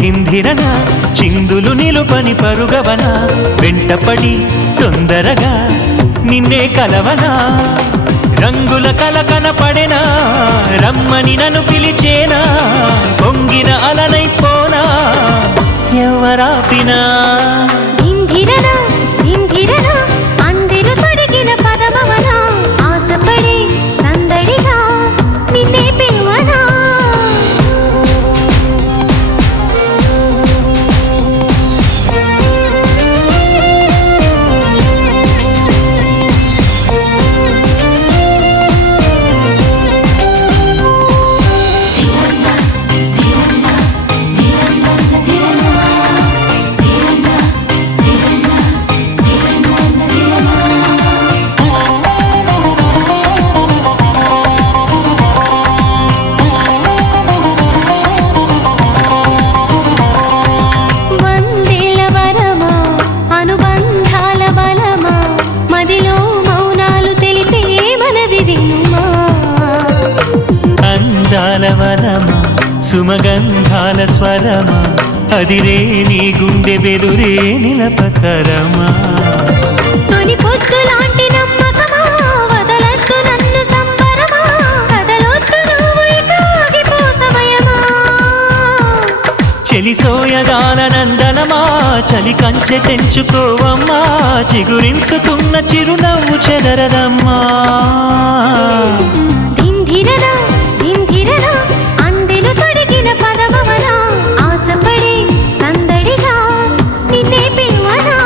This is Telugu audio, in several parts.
ధింధిరన చిందులు నిలుపని పరుగవన వెంటపడి తొందరగా నిన్నే కలవనా రంగుల కలకన పడెనా రమ్మని నన్ను పిలిచేనా పొంగిన అలనైపోనా ఎవరాపినా ధింధిరన ధింధిరన అందెలు తొడిగిన పదమవన ఆశపడి సందడిగా నిన్నే పిలువనా సుమగంధాల స్వరమా అదిరే నీ గుండె బెదురే నిలపతరమా తొలి పొద్దులాంటి నమ్మకమా వదలొద్దు నన్ను సంబరమా కదలొద్దు నువ్వు ఇకాగిపో సమయమా చెలిసోయగాల నందనమా చలి కంచె తెంచుకోవమ్మా చిగురించుతున్న చిరునవ్వు చెదరదమ్మా ధింధిరన ధింధిరన అందెలు తొడిగిన పదమవన ఆశపడి సందడిగా నిన్నే పిలువనా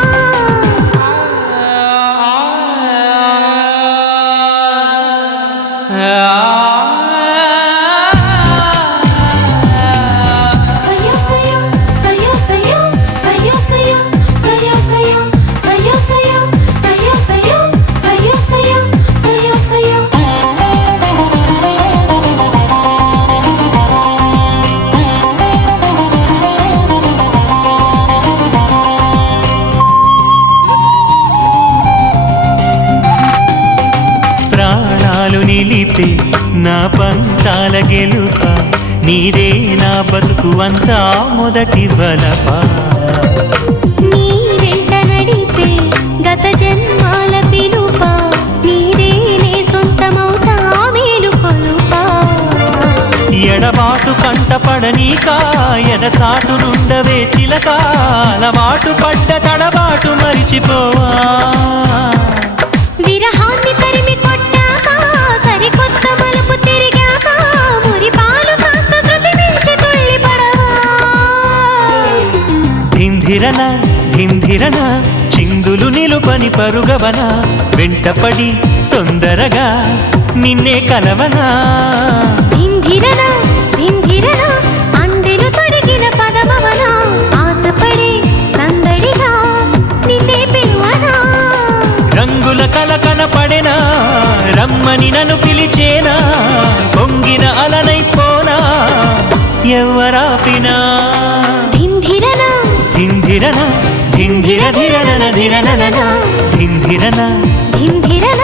నిలిపే నా పంతాల గెలుప నీదే నా బతుకు అంతా మొదటి బలప నీ వెంట నడిపే గత జన్మాల పిలుప నీదే నే సొంతమవుతా మేలుకొలుప ఎడబాటు కంటపడనీక ఎదచాటు నుండవే చిలక అలవాటు పడ్డ తడబాటు మరిచిపోవా విరహాన్ని తరిమి కొట్టాక సరికొత్త మలుపు తిరిగాక మురిపాలు కాస్త శృతి మించి తుళ్ళి పడవా ధింధిరన ధింధిరన చిందులు నిలుపని పరుగవన వెంటపడి తొందరగా నిన్నే కలవనా ధింధిరన ధింధిరన అందెలు తొడిగిన పదమవన ఆశపడి సందడిగా నిన్నే పిలువనా రంగుల కలకన పడెనా రమ్మని నన్ను పిలిచేనా పొంగిన అలనైపోనా ఎవరాపినా ధింధిరన ధింధిరన ధింధిర ధిరనన ధిరనన ధింధిరన ధింధిరన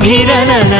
ధిరనన